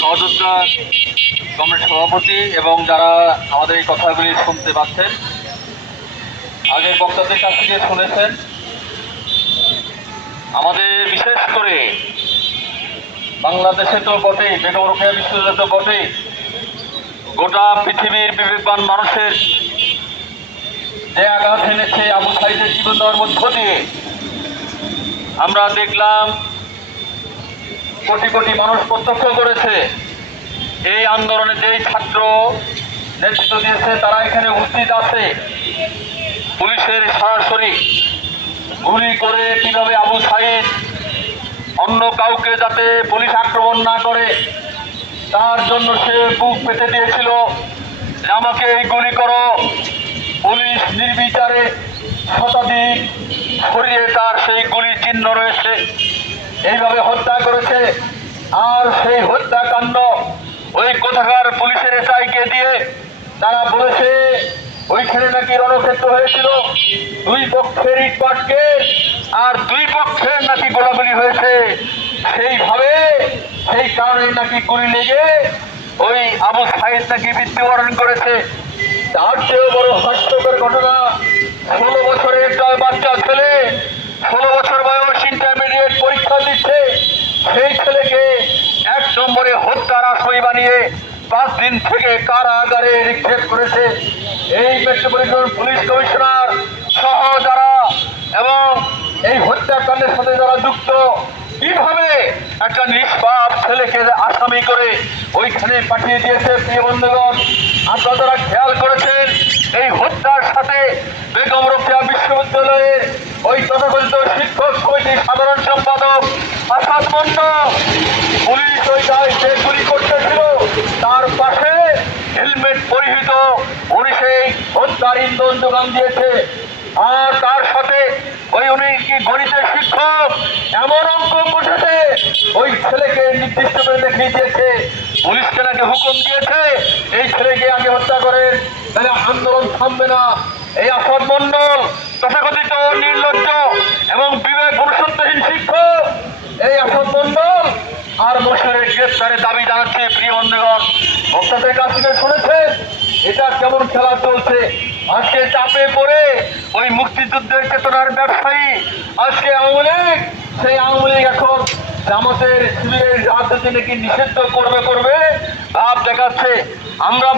সহযোদ্ধা কমিটির সভাপতি এবং যারা আমাদের এই কথাগুলি শুনতে পাচ্ছেন, আগের বক্তাদের কাছ থেকে শুনেছেন, আমাদের বিশেষ করে বাংলাদেশে তো বটেই, বেগম রোকেয়া বিশ্ববিদ্যালয় তো বটেই, গোটা পৃথিবীর বিবেকবান মানুষের যে আঘাত এনেছে আবু সাঈদের জীবন দেওয়ার মধ্য দিয়ে। আমরা দেখলাম কোটি কোটি মানুষ প্রত্যক্ষ করেছে এই আন্দোলনে যেই ছাত্র নেতৃত্ব দিয়েছে তারা এখানে উপস্থিত আছে। পুলিশের সরাসরি গুলি করে কিভাবে আবু সাঈদ অন্য কাউকে যাতে পুলিশ আক্রমণ না করে তার জন্য সে বুক পেতে দিয়েছিল যে আমাকে এই গুলি করো। পুলিশ নির্বিচারে শতাধিক ছড়িয়ে তার সেই গুলির চিহ্ন রয়েছে, এইভাবে হত্যা করেছে। আর সেই হত্যাকাণ্ড ওই কোথাকার পুলিশের এসআইকে দিয়ে তারা বলেছে ওইখানে নাকি রণক্ষেত্র হয়েছিল, দুই পক্ষের ইটপাটকে আর দুই পক্ষের নাকি গোলাগুলি হয়েছে, সেইভাবে সেই কারণে নাকি গুলি লেগে ওই আবু সাঈদ নাকি মৃত্যুবরণ করেছে। তার চেয়েও বড় হাস্যকর ঘটনা, 16 বছরের একটা বাচ্চা ছেলে, 16 বছর বয়স, ইন্টারমিডিয়েট পরীক্ষা দিচ্ছে, সেই ছেলেকে 1 নম্বরে হত্যার আসামি বানিয়ে 5 দিন থেকে কারাগারে নিক্ষেপ করেছে এই মেট্রোপলিটন পুলিশ কমিশনার সহ যারা এবং এই হত্যাকাণ্ডের সাথে যারা যুক্ত। কিভাবে একটা নিষ্পাপ ছেলেকে আসামি করে ওইখানে পাঠিয়ে দিয়েছে। প্রিয় বন্ধুগণ, আপনারা যারা খেয়াল করেছেন এই হত্যার সাথে বেগম রোকেয়া বিশ্ববিদ্যালয়ের ওই তথাকথিত শিক্ষক কমিটির সাধারণ সম্পাদক আসাদ মন্ডল, পুলিশ ওই যে গুলি করতেছিল তার পাশে হেলমেট পরিহিত উনি সেই হত্যার ইন্ধন যোগান দিয়েছে। আর তার সাথে ওই উনি কি গণিতের শিক্ষক, এমন অঙ্ক বসেছে ওই ছেলেকে নির্দিষ্ট করে দেখিয়ে দিয়েছে। পুলিশকে নাকি হুকুম দিয়েছে এই ছেলেকে আগে হত্যা করেন, তাহলে আন্দোলন থামবে না। এই আসাদ মন্ডল তথাকথিত নির্লজ্জ এবং বিবেক অনুসন্ধানহীন শিক্ষক এই আসাদ মন্ডল আর মশিউরের গ্রেফতারের দাবি জানাচ্ছে। প্রিয় বন্ধুগণ, বক্তাদের কাছ থেকে শুনেছেন এটা কেমন খেলা চলছে। আজকে চাপে পড়ে ওই মুক্তিযুদ্ধের চেতনার ব্যবসায়ী আজকে আওয়ামী লীগ, সেই আওয়ামী লীগ এখন জামাতের শিবিরের রাজনীতি নাকি নিষিদ্ধ করবে ভাব দেখাচ্ছে। আমরা